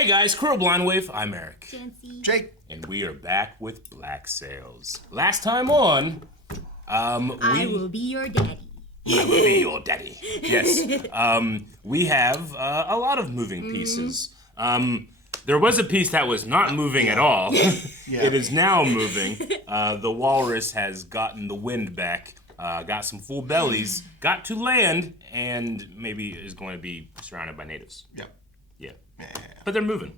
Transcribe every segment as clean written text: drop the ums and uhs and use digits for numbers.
Hey guys, Crew of Blind Wave, I'm Eric. Janci. Jake. And we are back with Black Sails. Last time on, I will be your daddy. I will be your daddy. Yes. We have a lot of moving pieces. There was a piece that was not moving at all. It is now moving. The walrus has gotten the wind back, got some full bellies, got to land, and maybe is going to be surrounded by natives. Yep. Yeah. Yeah. But they're moving.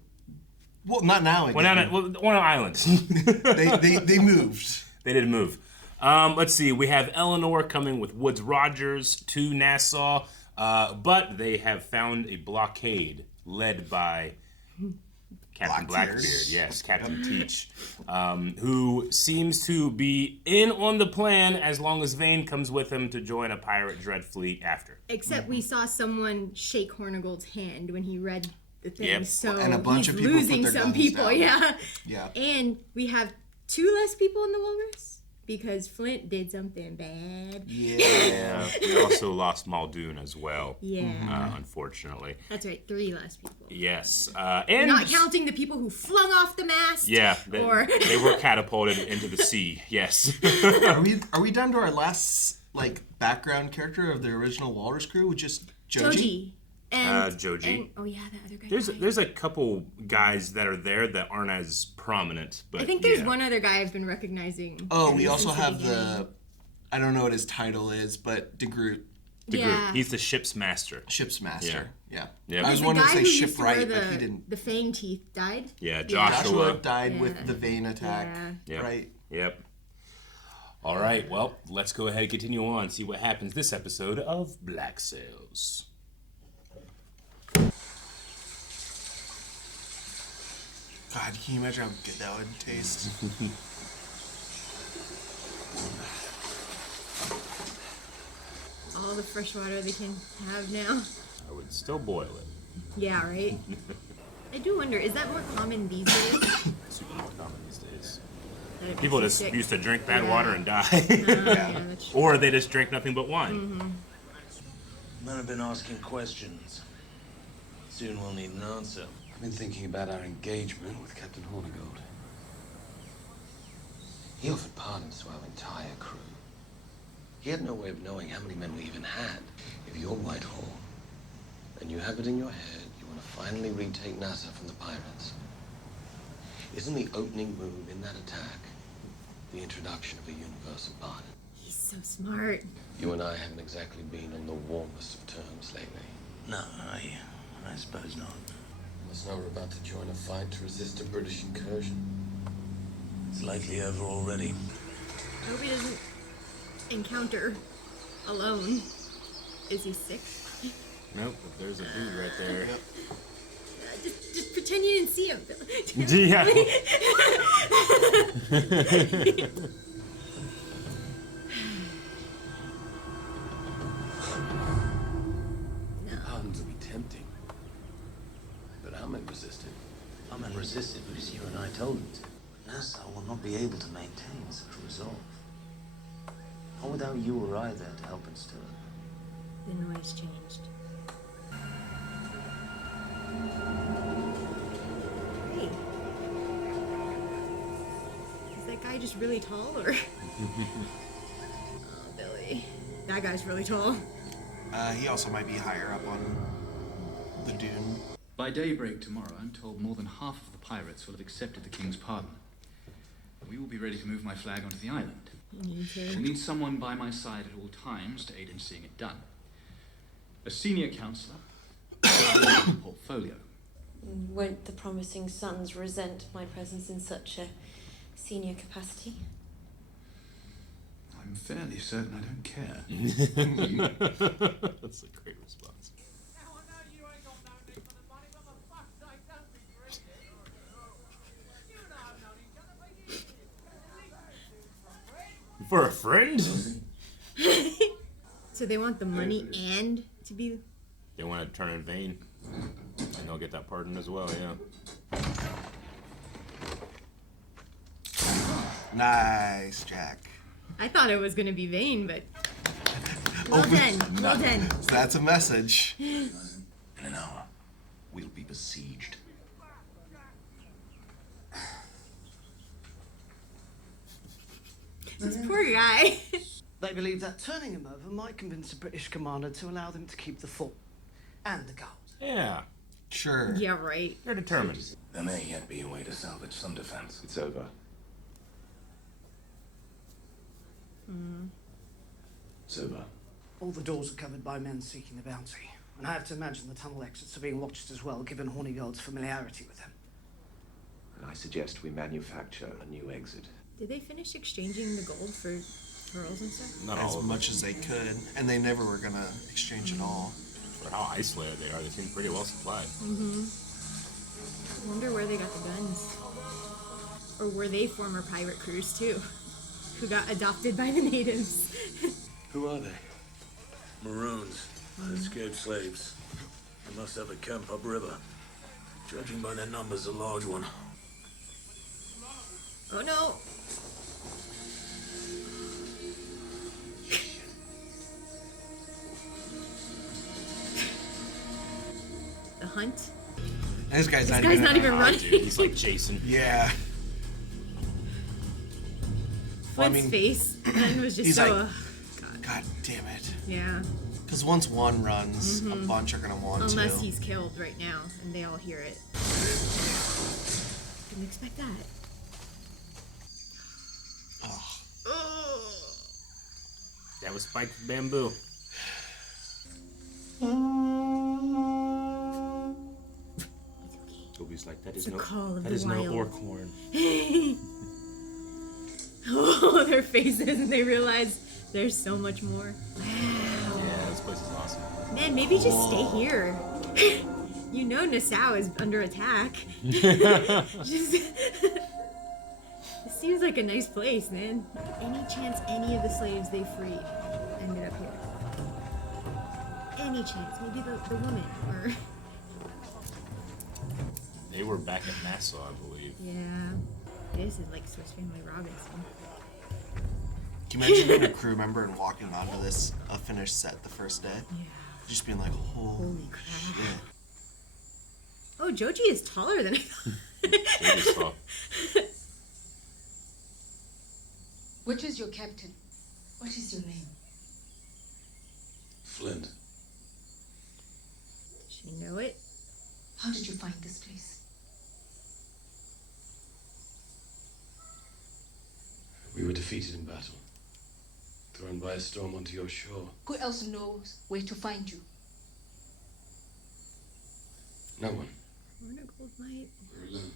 Well, not now. Well, on an island. They moved. They did move. Let's see. We have Eleanor coming with Woods Rogers to Nassau, but they have found a blockade led by Captain Blackbeard. Yes, Captain Teach, who seems to be in on the plan as long as Vane comes with him to join a pirate dread fleet after. Except we saw someone shake Hornigold's hand when he read the thing, Yep. so And a bunch he's of people losing put their some guns people, down. yeah. Yeah. And we have 2 less people in the Walrus because Flint did something bad. Yeah. We also lost Muldoon as well. Yeah. Unfortunately. That's right, 3 less people. Yes. And Not counting the people who flung off the mast. Yeah, or they were catapulted into the sea. Yes. Are we down to our last background character of the original Walrus crew with just Joji? And, Joji. and oh yeah, the other guy. There's a couple guys that are there that aren't as prominent, but I think there's yeah. one other guy I've been recognizing. Oh, we also since have beginning. I don't know what his title is, but De Groot, The group. Yeah. He's the ship's master. ship's master. Yeah. Yep. I was The wanting to guy say who used to wear shipwright, but he didn't. the fang teeth died. Yeah, Joshua Joshua. died Yeah. with the vein attack. Yeah. Yep. Right. Yep. All right, well, let's go ahead and continue on, see what happens this episode of Black Sails. God, can you imagine how good that would taste? All the fresh water they can have now. I would still boil it. Yeah, right? I do wonder, is that more common these days? Super common these days. That it People makes just you sick? used to drink bad Yeah. water and die. Yeah, that's true. Or they just drink nothing but wine. Men have been asking questions. Soon we'll need an answer. I've been thinking about our engagement with Captain Hornigold. He offered pardons to our entire crew. He had no way of knowing how many men we even had. If you're Whitehall, and you have it in your head, you want to finally retake Nassau from the pirates, isn't the opening move in that attack the introduction of a universal pardon? He's so smart. You and I haven't exactly been on the warmest of terms lately. No, I suppose not. Must know we're about to join a fight to resist a British incursion. It's likely over already. I hope he doesn't encounter alone. Is he sick? Nope, there's a dude right there. Just pretend you didn't see him. Yeah. Pardons will be tempting. But our men resisted. Our men resisted because you and I told them to. Nassau will not be able to maintain such resolve. Not without you or I there to help instill it. The noise changed. Hey. Is that guy just really tall, or? Oh, Billy. That guy's really tall. He also might be higher up on the dune. By daybreak tomorrow, I'm told more than half of the pirates will have accepted the king's pardon. We will be ready to move my flag onto the island. Me I'll too. need someone by my side at all times to aid in seeing it done. A senior counselor, a portfolio. Won't the promising sons resent my presence in such a senior capacity? I'm fairly certain I don't care. That's a great response. For a friend? So they want the money and to be. They want to turn in Vane. And they'll get that pardon as well, yeah. Nice, Jack. I thought it was gonna be Vane, but. Well done. Well done. So that's a message. In an hour, we'll be besieged. Poor guy. They believe that turning him over might convince the British commander to allow them to keep the fort and the guard. Yeah. Sure. Yeah, right. They're determined. There may yet be a way to salvage some defense. It's over. It's over. All the doors are covered by men seeking the bounty. And I have to imagine the tunnel exits are being watched as well, given Hornigold's familiarity with them. And I suggest we manufacture a new exit. Did they finish exchanging the gold for pearls and stuff? Not all As of much as they could, and they never were gonna exchange it all. them. For how isolated they are, they seem pretty well supplied. I wonder where they got the guns. Or were they former pirate crews too? Who got adopted by the natives? Who are they? Maroons. Escaped slaves. They must have a camp upriver. Judging by their numbers, a large one. Oh no! The hunt? This guy's not Guy's even. not even running. Dude, he's like Jason. Yeah. Well, I Flint's mean, face then was just he's so. like- God. God damn it. Yeah. Because once one runs, a bunch are gonna want Unless to. he's killed right now and they all hear it. Didn't expect that. That was spiked bamboo. Toby's like, that is The call of that the is no wild. orc horn. Oh, their faces, and they realize there's so much more. Yeah, this place is awesome. Man, maybe just stay here. You know Nassau is under attack. Just it seems like a nice place, man. Any chance any of the slaves they freed ended up here? Any chance? Maybe the woman, or... They were back at Nassau, I believe. Yeah. This is like Swiss Family Robinson. Can you imagine being a crew member and walking onto this finished set the first day? Yeah. Just being like, holy crap. shit. Oh, Joji is taller than I thought. Joji's tall. Which is your captain? What is your name? Flint. Does she know it? How did you find this place? We were defeated in battle. Thrown by a storm onto your shore. Who else knows where to find you? No one. We're in a gold light. We're alone.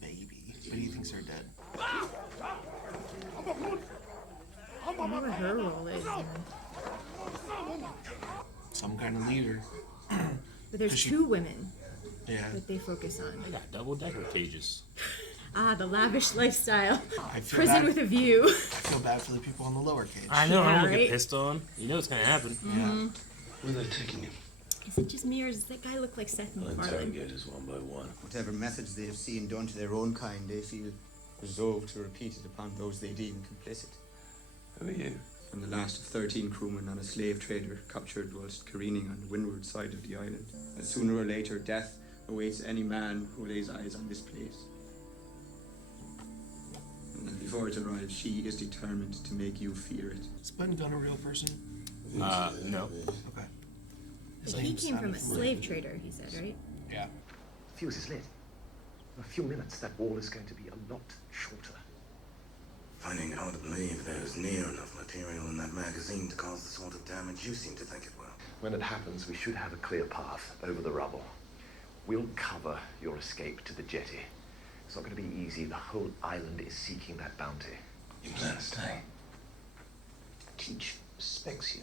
Maybe. But he thinks they're dead. I wonder what her role is. Some kind of leader. But there's Does she- two women Yeah. that they focus on. They got double-decker cages. Ah, the lavish lifestyle. I feel Prison bad. with a view. I feel bad for the people on the lower cage. I know, Yeah, I'm gonna right? get pissed on. You know what's gonna happen. Yeah. Where are they taking him? Is it just me, or does that guy look like Seth I'll MacFarlane? interrogate us one by one. Whatever methods they have seen done to their own kind, they feel resolved to repeat it upon those they deem complicit. Who are you? I'm the last of 13 crewmen on a slave trader captured whilst careening on the windward side of the island. And sooner or later, death awaits any man who lays eyes on this place. And before it arrives, she is determined to make you fear it. Is Gunn a real person? No. Okay. His But he name came from a sounded slave trader, he said, right? Yeah. Fuse is lit. In a few minutes, that wall is going to be a lot shorter. Finding it hard to believe there's near enough material in that magazine to cause the sort of damage you seem to think it will. When it happens, we should have a clear path over the rubble. We'll cover your escape to the jetty. It's not going to be easy. The whole island is seeking that bounty. You plan to stay? Teach respects you.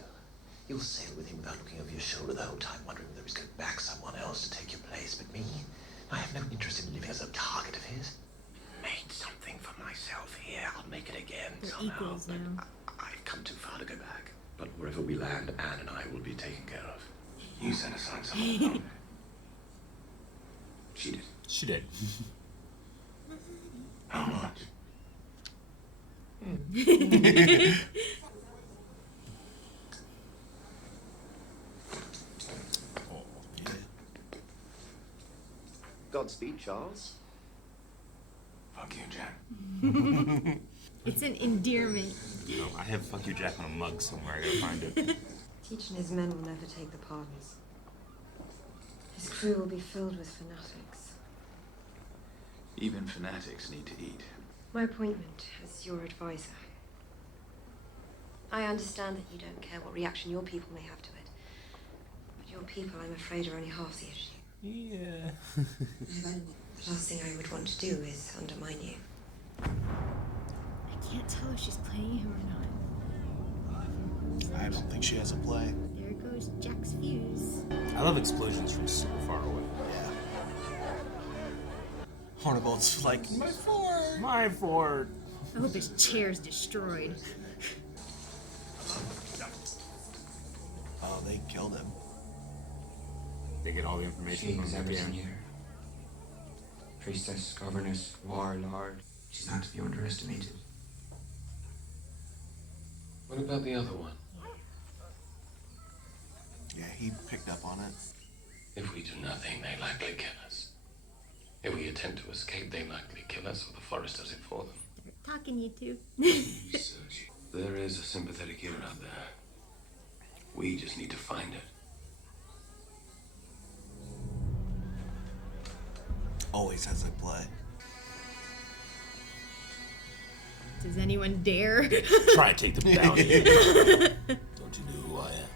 You'll sail with him without looking over your shoulder the whole time, wondering whether he's going to back someone else to take your place. But me, I have no interest in living as a target of his. Made something for myself here. I'll make it again They're somehow. equals But now. I've come too far to go back. But wherever we land, Anne and I will be taken care of. You set aside someone. She did. She did. How much? Godspeed, Charles. Fuck you, Jack. It's an endearment. No, I have "fuck you, Jack" on a mug somewhere. I gotta find it. Teaching his men will never take the pardons. His crew will be filled with fanatics. Even fanatics need to eat. My appointment as your advisor. I understand that you don't care what reaction your people may have to it. But your people, I'm afraid, are only half the issue. Yeah. The last thing I would want to do is undermine you. I can't tell if she's playing him or not. I don't think she has a play. There goes Jack's fuse. I love explosions from super far away. Yeah. Hornigold's like, my fort! My fort! I hope his chair's destroyed. Oh, they killed him. They get all the information Kings, from everything the here. Priestess, governess, warlord. She's not to be underestimated. What about the other one? Yeah, he picked up on it. If we do nothing, they likely kill us. If we attempt to escape, they likely kill us, or the forest does it for them. They're talking, you two. There is a sympathetic ear out there. We just need to find it. Always has a play. Does anyone dare? Try to take the bounty. Don't you know who I am?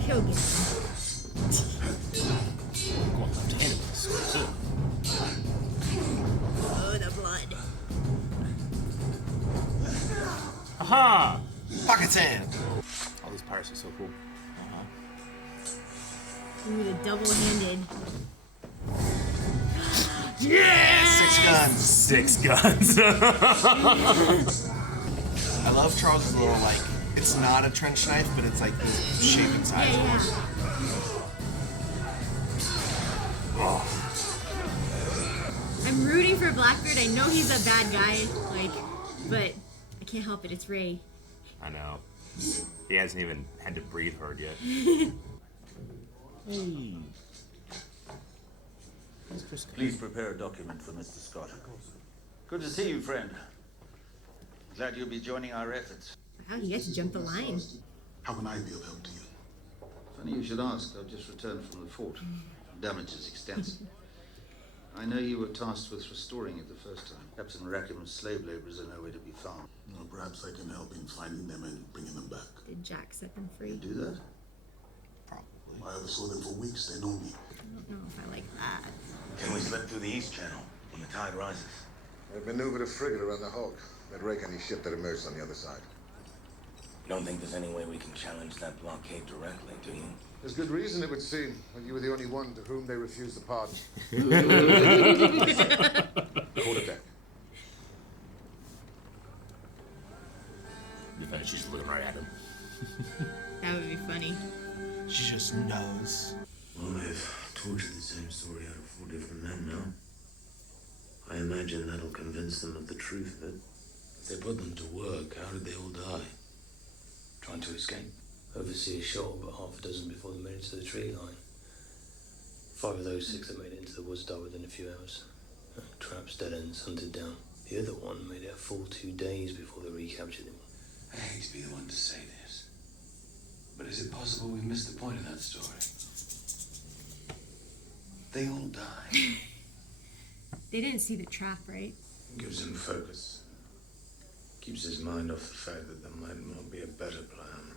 He'll get Going up to enemies, too. Oh, the blood. Aha! Pocket's hand! All these pirates are so cool. Ooh, the double-handed. Yeah! 6 guns. 6 guns. I love Charles's little, like, it's not a trench knife, but it's like the shape and size. Yeah. Oh. I'm rooting for Blackbeard. I know he's a bad guy, like, but I can't help it. It's Ray. I know. He hasn't even had to breathe hard yet. Hey. Please prepare a document for Mr. Scott. Good to see you, friend. Glad you'll be joining our efforts. Wow, he gets to jump the line. How can I be of help to you? Funny you should ask. I've just returned from the fort. Damage is extensive. I know you were tasked with restoring it the first time. Captain Rackham's slave laborers are nowhere to be found. Well, perhaps I can help in finding them and bringing them back. Did Jack set them free? You do that? Probably. I ever saw them for weeks. They know me. I don't know if I like that. Can we slip through the East Channel when the tide rises? They've maneuvered a frigate around the hulk. They'd rake any ship that emerged on the other side. You don't think there's any way we can challenge that blockade directly, do you? There's good reason, it would seem, when you were the only one to whom they refused the pardon. Quarterdeck. The fact she's looking right at him. That would be funny. She just knows. Well, they've told you the same story out of 4 different men now. I imagine that'll convince them of the truth of it. If they put them to work, how did they all die? Trying to escape. Overseer shot about half a dozen before they made it to the tree line. 5 of those 6 that made it into the woods died within a few hours. Traps, dead ends, hunted down. The other one made it a full 2 days before they recaptured him. I hate to be the one to say this, but is it possible we've missed the point of that story? They all die. They didn't see the trap, right? Gives him focus. Keeps his mind off the fact that there might not be a better plan.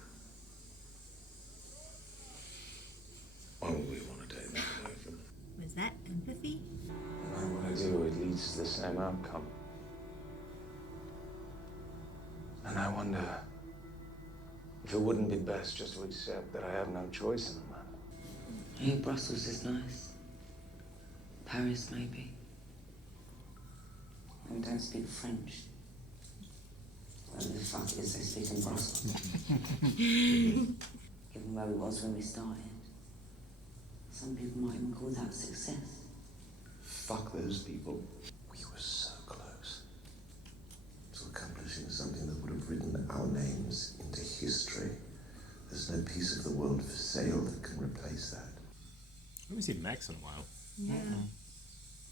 Why would we want to take that away from him? Was that empathy? No matter what I do, it leads to the same outcome. And I wonder if it wouldn't be best just to accept that I have no choice in the matter. Hey, Brussels is nice. Paris, maybe. And don't speak French. Whatever the fuck it is they speak in Brussels. Given where it was when we started. Some people might even call that success. Fuck those people. We were so close to accomplishing something that would have written our names into history. There's no piece of the world for sale that can replace that. I haven't seen Max in a while. Yeah.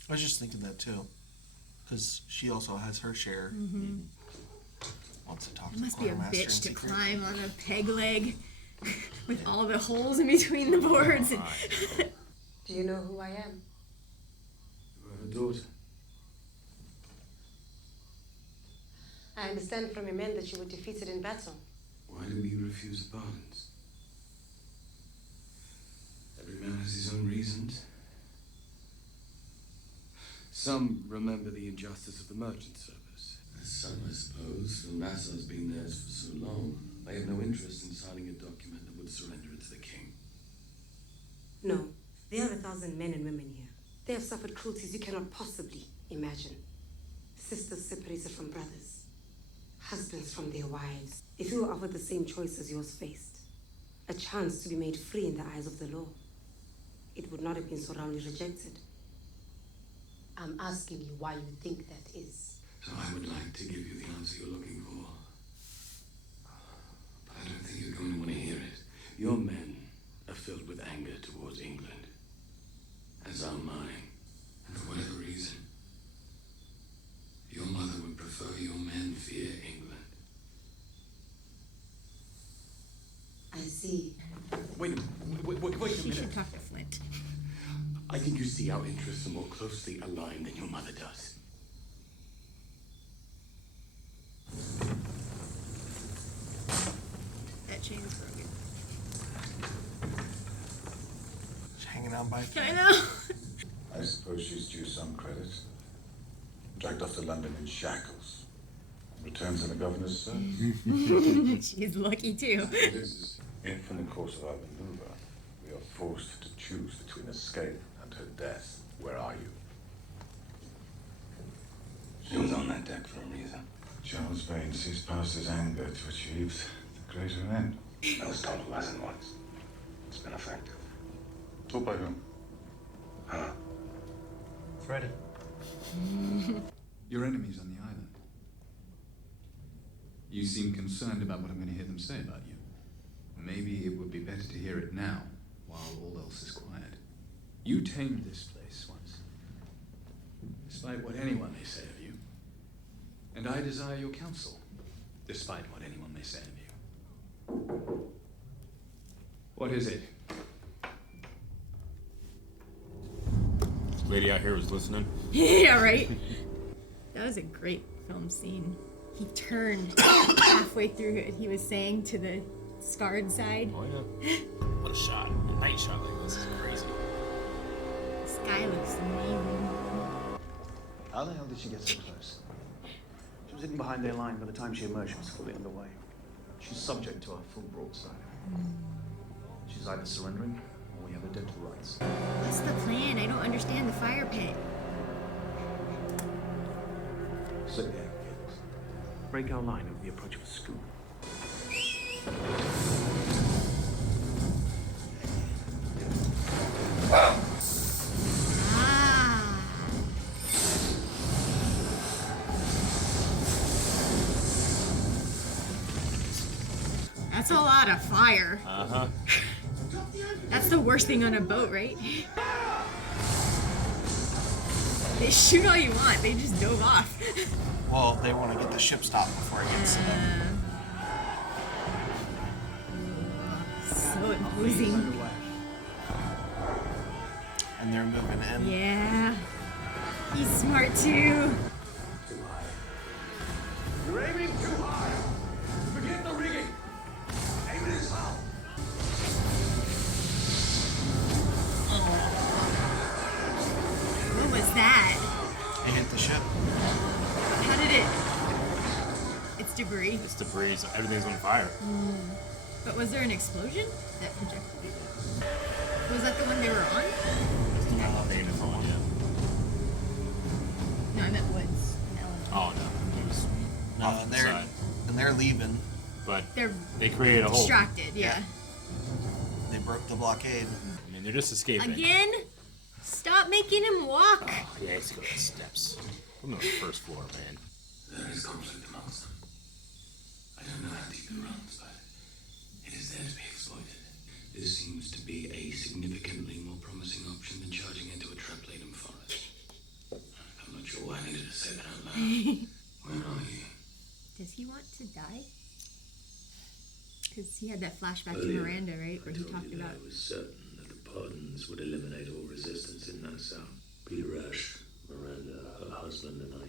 I was just thinking that too. Because she also has her share. Wants to talk It to the must be a quartermaster in bitch to secret. climb on a peg leg with all the holes in between the boards. And Do you know who I am? You have a daughter. I understand from your men that you were defeated in battle. Why do we refuse the pardons? Every man has his own reasons. Some remember the injustice of the merchant service. Some, I suppose, feel Nassau's been theirs for so long. They have no interest in signing a document that would surrender it to the king. No, there are 1,000 men and women here. They have suffered cruelties you cannot possibly imagine. Sisters separated from brothers. Husbands from their wives. If you were offered the same choice as yours faced, a chance to be made free in the eyes of the law, it would not have been so roundly rejected. I'm asking you why you think that is. So I would like to give you the answer you're looking for. But I don't think you're going to want to hear it. Your men are filled with anger towards England, as are mine. And for whatever reason, your mother would prefer your men fear England. I see. Wait a she minute. should talk to Flint. I think you see our interests are more closely aligned than your mother does. That chain's broken. She's hanging on by a I thread. know. I suppose she's due some credit. Dragged off to London in shackles. Returns in the governor's service. She's lucky too. If in the course of our maneuver, we are forced to choose between escape and her death, where are you? She was on that deck for a reason. Charles Vane sees past his anger to achieve the greater end. I was told a lesson once. It's been effective. Told by whom? Huh? Freddie. Your enemies on the island. You seem concerned about what I'm going to hear them say about you. Maybe it would be better to hear it now, while all else is quiet. You tamed this place once, despite what anyone may say of you. And I desire your counsel, despite what anyone may say of you. What is it? Lady out here was listening. Yeah, right? That was a great film scene. He turned halfway through it. He was saying to the scarred side. Oh, yeah. What a shot. A night shot like this is crazy. The sky looks amazing. How the hell did she get so close? She was hidden behind their line by the time she emerged. She was fully underway. She's subject to our full broadside. She's either surrendering or we have her dead to rights. What's the plan? I don't understand the fire pit. Slip the anchor cables. Break our line over the approach of a schooner. That's a lot of fire. Uh-huh. That's the worst thing on a boat, right? They shoot all you want. They just dove off. Well, they want to get the ship stopped before it gets to them. So imposing. And they're moving in. Yeah. He's smart too. You're aiming too high. Forget the rigging. Aim this how. What was that? It hit the ship. How did it? It's debris. It's debris. So everything's on fire. But was there an explosion that projected it? Was that the one they were on? No, I meant Woods. Oh no, it was off to the side. And they're leaving. But They're they created a hole. distracted, yeah. They broke the blockade. I mean, they're just escaping. Again? Stop making him walk. Oh, yeah, he's got the steps. I'm on the first floor, man. There is conflict amongst them. I don't know how deep it runs, but it is there to be exploited. This seems to be a significantly more promising option than charging into a trap-laden forest. I'm not sure why I needed a Say that out loud. Where are you? Does he want to die? Because he had that flashback to Earlier, Miranda, right? Where I he told talked you that about. I was certain that the pardons would eliminate all resistance in Nassau. Peter Ash, Miranda, her husband, and I.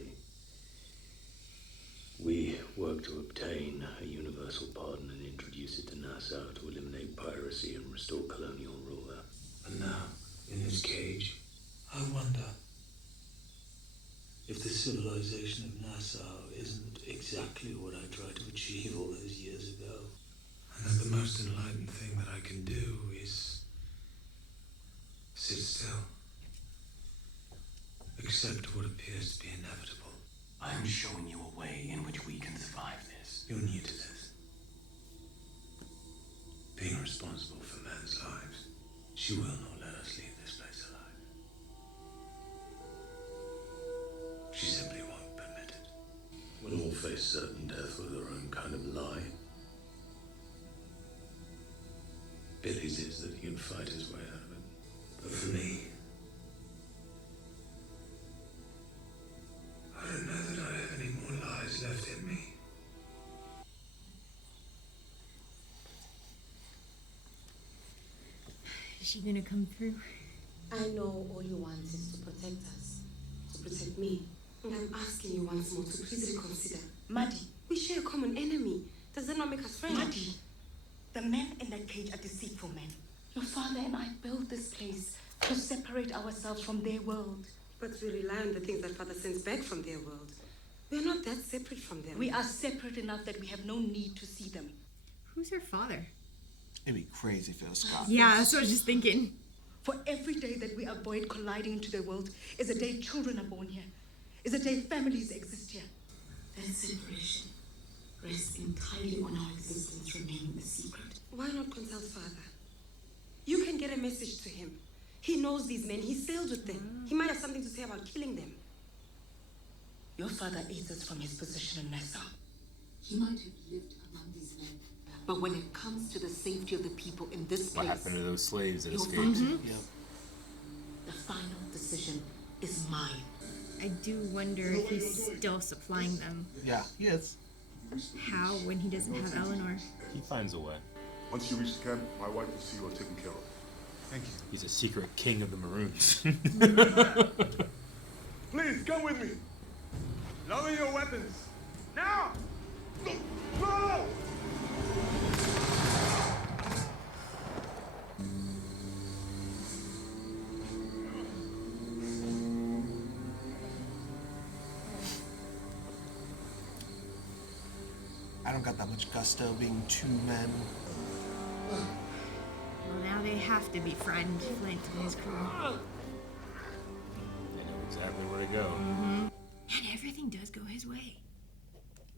We worked to obtain a universal pardon and introduce it to Nassau to eliminate piracy and restore colonial rule there. And now, in this cage, I wonder if the civilization of Nassau isn't exactly what I tried to achieve all those years ago. And that the most enlightened thing that I can do is sit still. Accept what appears to be inevitable. I am showing you a way in which we can survive this. You're new to this. Being responsible for men's lives. She will not let us leave this place alive. She simply won't permit it. We'll all face certain death with our own kind of lie. Billy's is that he can fight his way out of it. But for me, I don't know that I have any more lies left in me. Is she gonna come through? I know all you want is to protect us, to protect me. And I'm asking you once more to please reconsider. Maddie. We share a common enemy. Does that not make us friends? Maddie. The men in that cage are deceitful men. Your father and I built this place to separate ourselves from their world. But we rely on the things that Father sends back from their world. We're not that separate from them. We are separate enough that we have no need to see them. Who's her father? It'd be crazy if it was Scott. Yeah, that's what I was just thinking. For every day that we avoid colliding into their world is a day children are born here, is a day families exist here. That separation rests entirely on our existence remaining a secret. Why not consult Father? You can get a message to him. He knows these men. He sailed with them. He might have something to say about killing them. Your father aids us from his position in Nassau. He might have lived among these men. But when it comes to the safety of the people in this What place, happened to those slaves that your escaped? father, the final decision is mine. I do wonder if he's still supplying them. Yeah, he is. How when he doesn't have Eleanor? He finds a way. Once you reach the camp, my wife will see you are taken care of. Thank you. He's a secret king of the Maroons. Please, come with me. Lower your weapons. Now! No! I don't got that much gusto being two men. Well, now they have to befriend Flint and his crew. They know exactly where to go. And everything does go his way.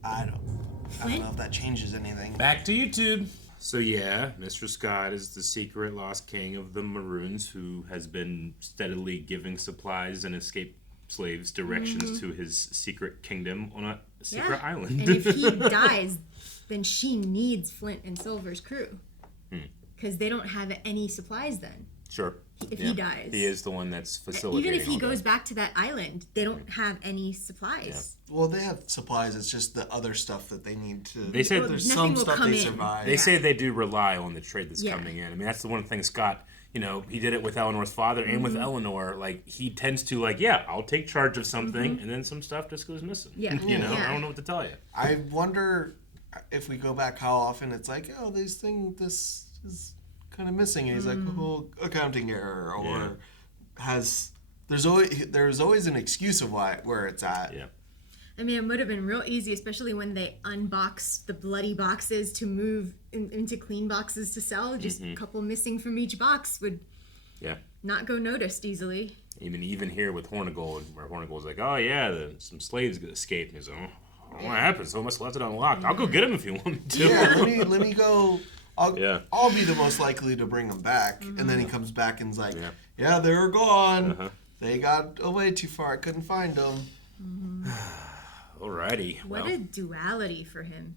I don't know if that changes anything. Back to YouTube. So yeah, Mr. Scott is the secret lost king of the Maroons who has been steadily giving supplies and escaped slaves directions to his secret kingdom on a secret island. And if he dies, then she needs Flint and Silver's crew. Because they don't have any supplies then. Sure. If he dies. He is the one that's facilitating. Even if he all goes that. back to that island, they don't have any supplies. Well, they have supplies. It's just the other stuff that they need to. They say there's some stuff they survive. They say they do rely on the trade that's coming in. I mean, that's the one thing Scott, you know, he did it with Eleanor's father and with Eleanor. Like, he tends to, like, yeah, I'll take charge of something, and then some stuff just goes missing. Yeah. You know, I don't know what to tell you. I wonder if we go back how often it's like, oh, this is kind of missing. And he's like, oh, accounting error, or there's always an excuse of where it's at. Yeah. I mean, it would have been real easy, especially when they unbox the bloody boxes to move into clean boxes to sell. Just a couple missing from each box would not go noticed easily. Even here with Hornigold, where Hornigold's like, oh yeah, some slaves escaped. And he's like, oh, what happened? So I must have left it unlocked. I'll go get him if you want me to. Yeah, let me go. I'll be the most likely to bring them back. And then he comes back and's like, yeah, they were gone. They got away too far. I couldn't find them. Alrighty. What a duality for him.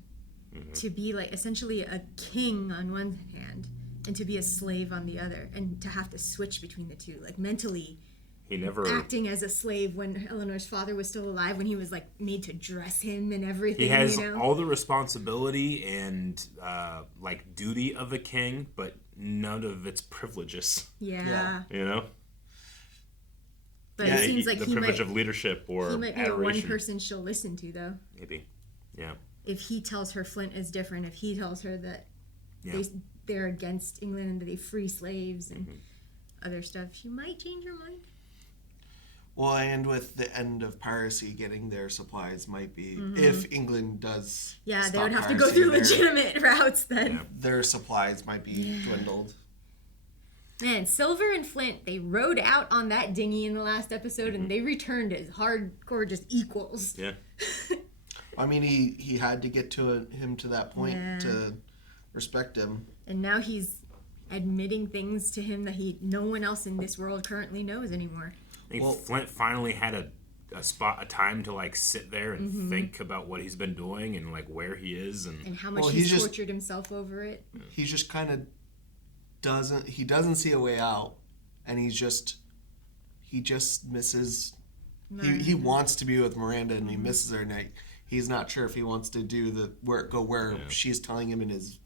To be like essentially a king on one hand and to be a slave on the other, and to have to switch between the two. Like mentally, He never acting as a slave when Eleanor's father was still alive, when he was like made to dress him and everything. He has you know? all the responsibility and like duty of a king, but none of its privileges. Yeah. You know. But it seems like the he privilege might, of leadership or he might be adoration. the one person she'll listen to, though. Maybe. Yeah. If he tells her Flint is different, if he tells her that they're against England and that they free slaves and other stuff, she might change her mind. Well, and with the end of piracy, getting their supplies might be, if England does they would have to go through legitimate routes then. Their supplies might be dwindled. Man, Silver and Flint, they rode out on that dinghy in the last episode, and they returned as hardcore just equals. Yeah. I mean, he had to get him to that point to respect him. And now he's admitting things to him that no one else in this world currently knows anymore. I think Flint finally had a time to like sit there and think about what he's been doing and like where he is and how much he's tortured himself over it. He just kind of doesn't see a way out, and he just misses. He wants to be with Miranda, and he misses her, and he's not sure if he wants to do where she's telling him in his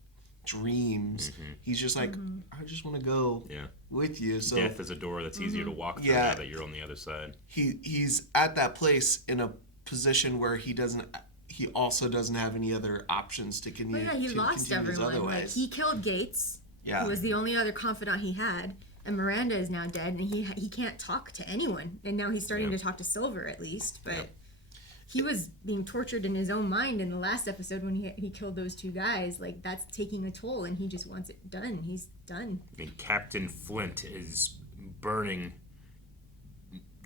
dreams. He's just like, I just want to go with you. So death is a door that's easier to walk through now that you're on the other side. He's at that place in a position where he also doesn't have any other options to continue. He lost everyone. Like, he killed Gates. Who was the only other confidant he had, and Miranda is now dead, and he can't talk to anyone. And now he's starting to talk to Silver at least, but he was being tortured in his own mind in the last episode when he killed those two guys. Like, that's taking a toll, and he just wants it done. He's done. I mean, Captain Flint is burning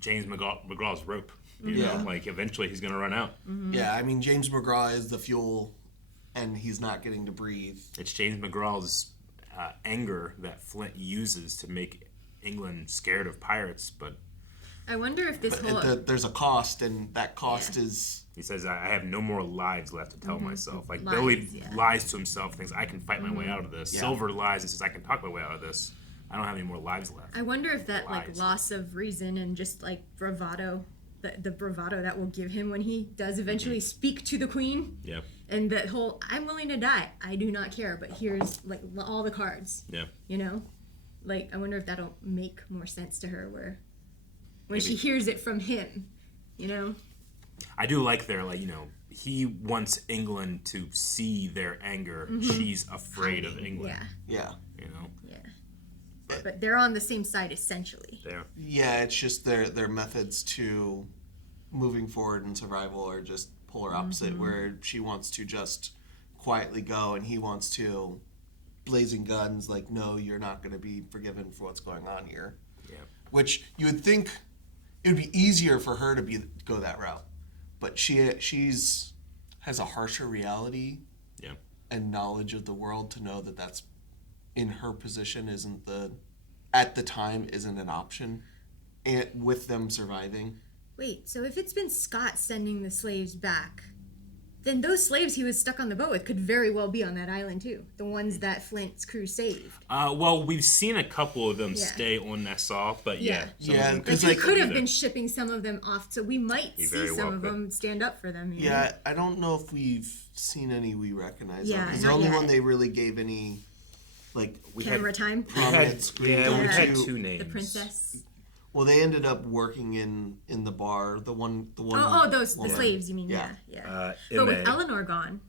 James McGraw's rope. You know, like eventually he's gonna run out. Yeah, I mean, James McGraw is the fuel, and he's not getting to breathe. It's James McGraw's anger that Flint uses to make England scared of pirates, but I wonder if this there's a cost, and that cost is. He says, "I have no more lives left to tell myself." Like Billy lies to himself, thinks I can fight my way out of this. Silver lies and says, "I can talk my way out of this. I don't have any more lives left." I wonder if that like loss of reason and just like bravado, the bravado that will give him when he does eventually speak to the Queen. Yeah. And that whole, I'm willing to die, I do not care, but here's like all the cards. Yeah. You know? Like, I wonder if that'll make more sense to her when she hears it from him, you know? I do like their, like, you know, he wants England to see their anger. She's afraid of England. Yeah. You know? Yeah. But they're on the same side, essentially. Yeah, it's just their methods to moving forward in survival are just polar opposite, where she wants to just quietly go and he wants to blazing guns, like, no, you're not going to be forgiven for what's going on here. Yeah. Which you would think it would be easier for her to go that route, but she's has a harsher reality and knowledge of the world to know that that's in her position at the time isn't an option, and with them surviving. Wait, so if it's been Scott sending the slaves back, then those slaves he was stuck on the boat with could very well be on that island too. The ones that Flint's crew saved. Well, we've seen a couple of them stay on Nassau, but because he could have been shipping some of them off, so we might see some of them stand up for them. You know? I don't know if we've seen any we recognize. Yeah, the only one they really gave any, like, camera time. We had two names. The princess. Well, they ended up working in the bar. The one. The slaves. You mean? Yeah. But with Eleanor gone,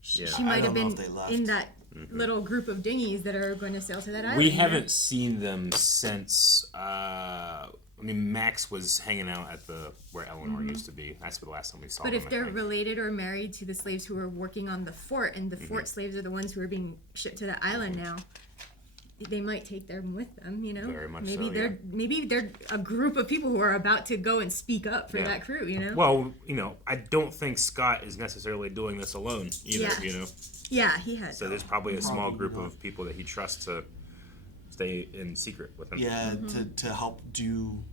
she might have been in that little group of dinghies that are going to sail to that island. We haven't seen them since. I mean, Max was hanging out at where Eleanor used to be. That's the last time we saw them. But if they're related or married to the slaves who are working on the fort, and the fort slaves are the ones who are being shipped to the island now, they might take them with them, you know. Very much maybe so, maybe they're a group of people who are about to go and speak up for that crew, you know. Well, you know, I don't think Scott is necessarily doing this alone either, you know. Yeah, he has. So there's probably a small group of people that he trusts to stay in secret with him. Yeah, to help do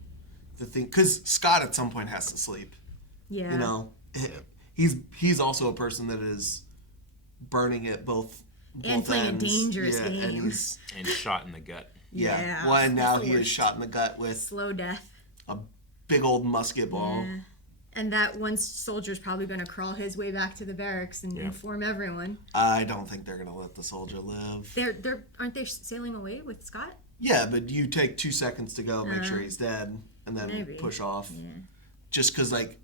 the thing, because Scott at some point has to sleep. Yeah. You know, he's also a person that is burning it both and playing ends. a dangerous game. And shot in the gut. Yeah. Well, and now he is shot in the gut with slow death. a big old musket ball. Yeah. And that one soldier's probably going to crawl his way back to the barracks and inform everyone. I don't think they're going to let the soldier live. Aren't they sailing away with Scott? Yeah, but you take 2 seconds to go, make sure he's dead, and then push off. Yeah. Just because, like,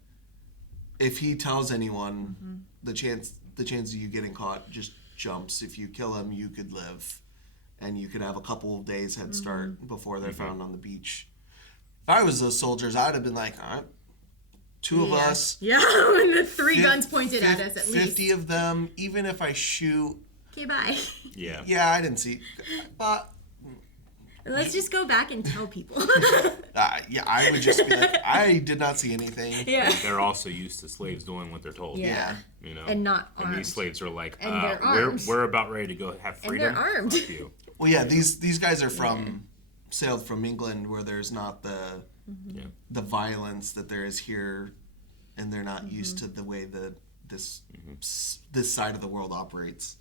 if he tells anyone, the chance of you getting caught just jumps. If you kill him, you could live, and you could have a couple of days head start before they're found on the beach. If I was those soldiers, I'd have been like, all right, 2 of us. Yeah, when the 3 guns pointed at us at 50 least. 50 of them, even if I shoot. Okay, bye. Yeah. Yeah, I didn't see. But let's just go back and tell people. Yeah, I would just be like, I did not see anything. Yeah. They're also used to slaves doing what they're told. Yeah. You know, and not armed. And these slaves are like, and they're armed. we're about ready to go have freedom. And they're armed. Fuck you. Well, yeah, these guys are sailed from England, where there's not the violence that there is here, and they're not used to the way that this side of the world operates.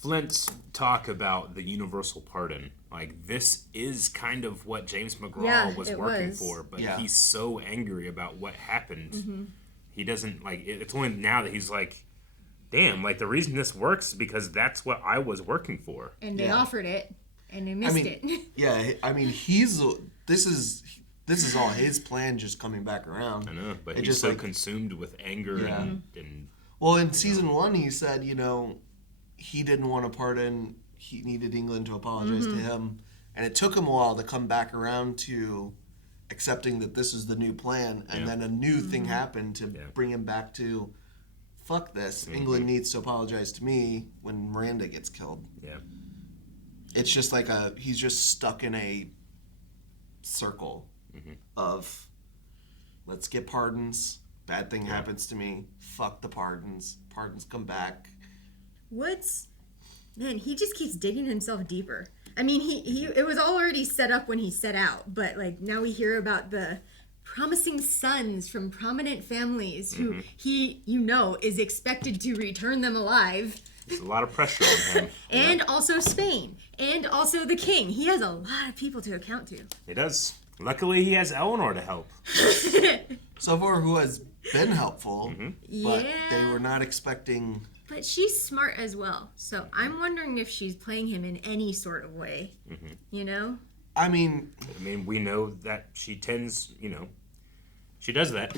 Flint's talk about the universal pardon, like, this is kind of what James McGraw was working for, but he's so angry about what happened. He doesn't, like, it's only now that he's like, damn, like, the reason this works is because that's what I was working for. And they offered it, and they missed it. Yeah, I mean, this is all his plan just coming back around. I know, but he's just so consumed with anger and well, in season 1, he said, he didn't want to pardon. He needed England to apologize to him. And it took him a while to come back around to accepting that this is the new plan. And then a new thing happened to bring him back to, fuck this. England needs to apologize to me when Miranda gets killed. Yeah. It's just like he's just stuck in a circle of, let's get pardons. Bad thing happens to me. Fuck the pardons. Pardons come back. Man, he just keeps digging himself deeper. I mean, he it was already set up when he set out, but like now we hear about the promising sons from prominent families who he is expected to return them alive. There's a lot of pressure on him. And also Spain, and also the king. He has a lot of people to account to. He does. Luckily, he has Eleanor to help. So far, who has been helpful, but they were not expecting. But she's smart as well, so I'm wondering if she's playing him in any sort of way. I mean, we know that she tends, she does that.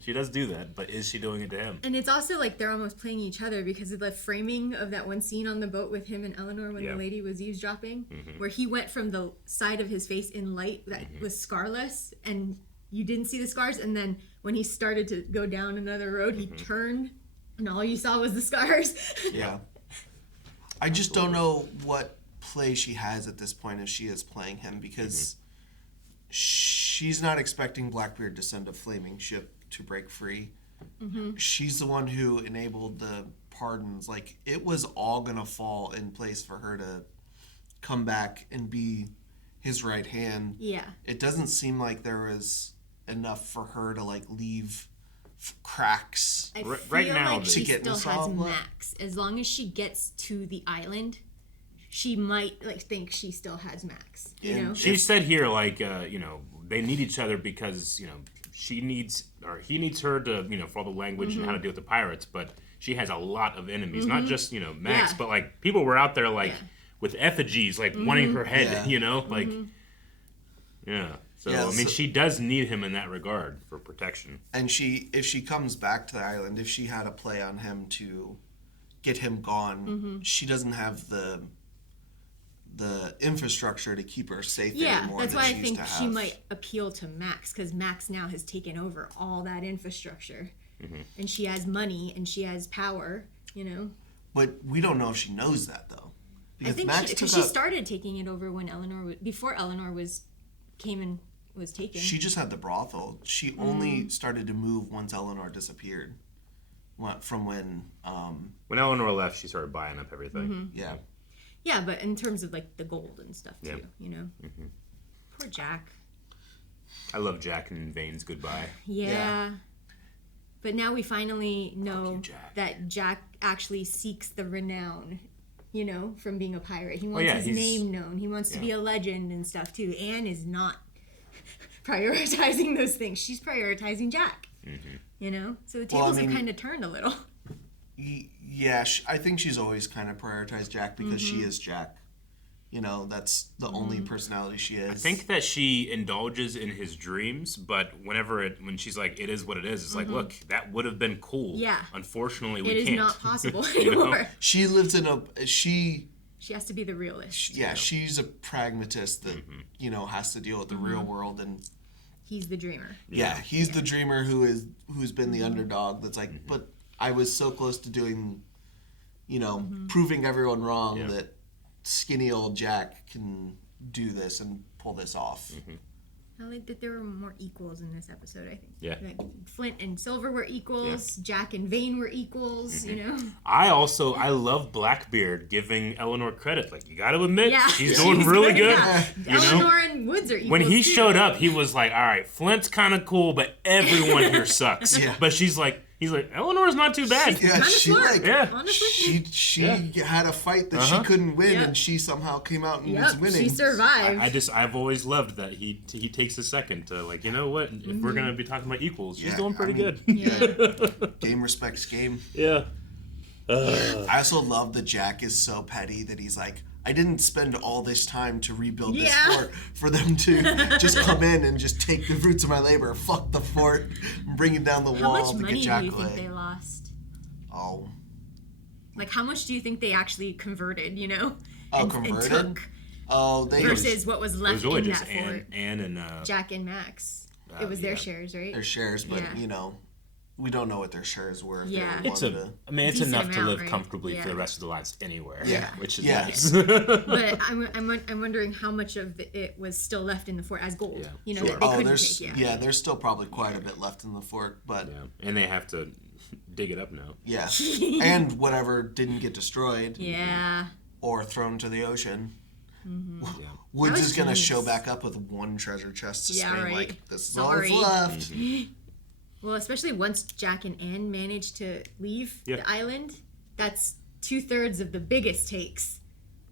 She does do that, but is she doing it to him? And it's also like they're almost playing each other because of the framing of that one scene on the boat with him and Eleanor when the lady was eavesdropping, where he went from the side of his face in light that was scarless, and you didn't see the scars, and then when he started to go down another road, he turned, and all you saw was the scars. Yeah. I just don't know what play she has at this point if she is playing him, because she's not expecting Blackbeard to send a flaming ship to break free. She's the one who enabled the pardons. Like, it was all gonna fall in place for her to come back and be his right hand. Yeah. It doesn't seem like there was enough for her to like leave cracks. I feel like she still has Max. As long as she gets to the island, she might think she still has Max. You know. She said here they need each other because he needs her to for all the language and how to deal with the pirates, but she has a lot of enemies, not just Max, but like people were out there with effigies wanting her head. So she does need him in that regard for protection. And if she comes back to the island, if she had a play on him to get him gone, she doesn't have the infrastructure to keep her safe anymore. That's why I think she might appeal to Max, because Max now has taken over all that infrastructure, and she has money and she has power. But we don't know if she knows that though, because I think she started taking it over when before Eleanor came and was taken. She just had the brothel. She only started to move once Eleanor disappeared. From when Eleanor left, she started buying up everything. Yeah. Yeah, but in terms of the gold and stuff too, Poor Jack. I love Jack and Vane's goodbye. Yeah. But now we finally know that Jack actually seeks the renown, from being a pirate. He wants his name known. He wants to be a legend and stuff too. Anne is not prioritizing those things. She's prioritizing Jack. Mm-hmm. You know, so the tables have kind of turned a little. Yeah, I think she's always kind of prioritized Jack because she is Jack. You know, that's the only personality she is. I think that she indulges in his dreams, but when she's like, it is what it is, it's like, look, that would have been cool. Yeah. Unfortunately, we It can't. is not possible anymore. She lives in She has to be the realist. Yeah, she's a pragmatist that, you know, has to deal with the real world, and he's the dreamer. Yeah, he's the dreamer who's been the underdog that's like, but I was so close to doing, you know, proving everyone wrong that skinny old Jack can do this and pull this off. I like that there were more equals in this episode, I think. Yeah. Like Flint and Silver were equals, Jack and Vane were equals, you know? I love Blackbeard giving Eleanor credit. Like, you got to admit, she's She's doing really good. Yeah. You Eleanor know? and Woods are equals When he too. showed up, he was like, all right, Flint's kind of cool, but everyone here sucks. But he's like, Eleanor's not too bad. She Yeah. had a fight that she couldn't win, and she somehow came out and was winning. She survived. I've always loved that he takes a second to, like, you know what? If we're gonna be talking about equals, she's doing pretty good. Game respects game. Yeah. I also love that Jack is so petty that he's like, I didn't spend all this time to rebuild this fort for them to just come in and just take the fruits of my labor. Fuck the fort, bring it down the How wall much to money get Jack do you away. think they lost? Oh. Like, how much do you think they actually converted, you know? Converted? And took they versus what was left in that fort? Anne and Jack and Max. It was their shares, right? Their shares, but you know, we don't know what their shares were. Yeah. It's enough to live comfortably for the rest of the lives anywhere. Yeah. Which is nice. But I'm wondering how much of it was still left in the fort as gold. Yeah. You know, that they couldn't take. There's still probably quite a bit left in the fort, but and they have to dig it up now. Yeah. And whatever didn't get destroyed. Yeah. Or thrown to the ocean. That Woods is was gonna genius. show back up with one treasure chest to scream like, "This is Sorry. all that's left." Well, especially once Jack and Anne managed to leave the island, that's 2/3 of the biggest takes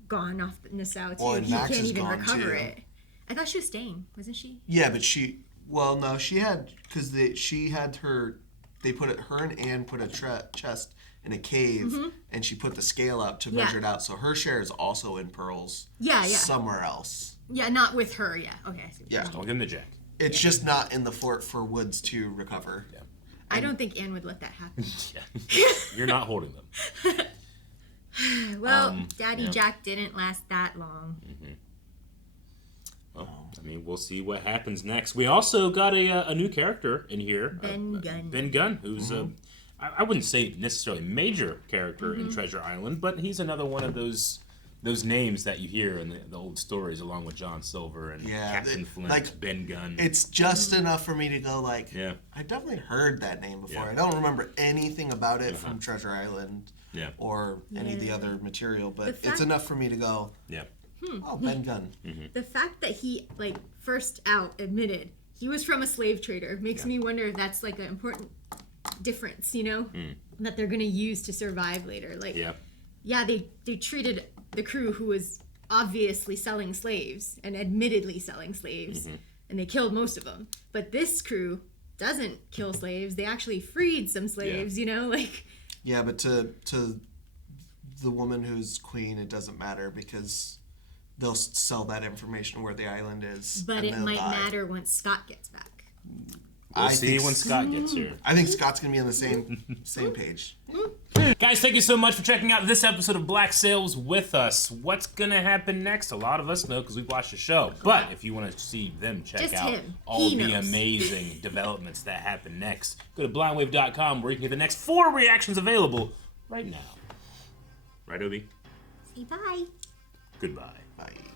gone off Nassau too. and He Max can't is even gone, recover too. it. I thought she was staying, wasn't she? Yeah, but she had because they put her and Anne put a chest in a cave, and she put the scale up to measure it out. So her share is also in pearls. Somewhere else. Yeah, not with her. Yeah. Okay. I see what Yeah. you're Don't give him the Jack. It's just not in the fort for Woods to recover. Yeah. I don't think Anne would let that happen. You're not holding them. Well, Daddy Jack didn't last that long. Well, I mean, we'll see what happens next. We also got a new character in here. Ben Gunn. Ben Gunn, who's I wouldn't say necessarily major character in Treasure Island, but he's another one of those names that you hear in the old stories, along with John Silver and Captain Flint, Ben Gunn. It's just enough for me to go like, yeah, I definitely heard that name before. Yeah. I don't remember anything about it from Treasure Island or any of the Yeah. other material, but The it's enough for me to go, oh, Ben Gunn. The fact that he, like, first out admitted he was from a slave trader makes me wonder if that's, like, an important difference, you know, that they're going to use to survive later. Like, they treated the crew who was obviously selling slaves and admittedly selling slaves, and they killed most of them. But this crew doesn't kill slaves. They actually freed some slaves, you know, like... Yeah, but to the woman who's queen, it doesn't matter because they'll sell that information where the island is. But and it they'll might die. matter once Scott gets back. We'll see when Scott gets here. I think Scott's gonna be on the same page. Guys, thank you so much for checking out this episode of Black Sails with us. What's gonna happen next? A lot of us know because we've watched the show. But if you want to see them check Just out him. all He the knows. amazing developments that happen next, go to blindwave.com where you can get the next 4 reactions available right now. Right, Obi? Say bye. Goodbye. Bye.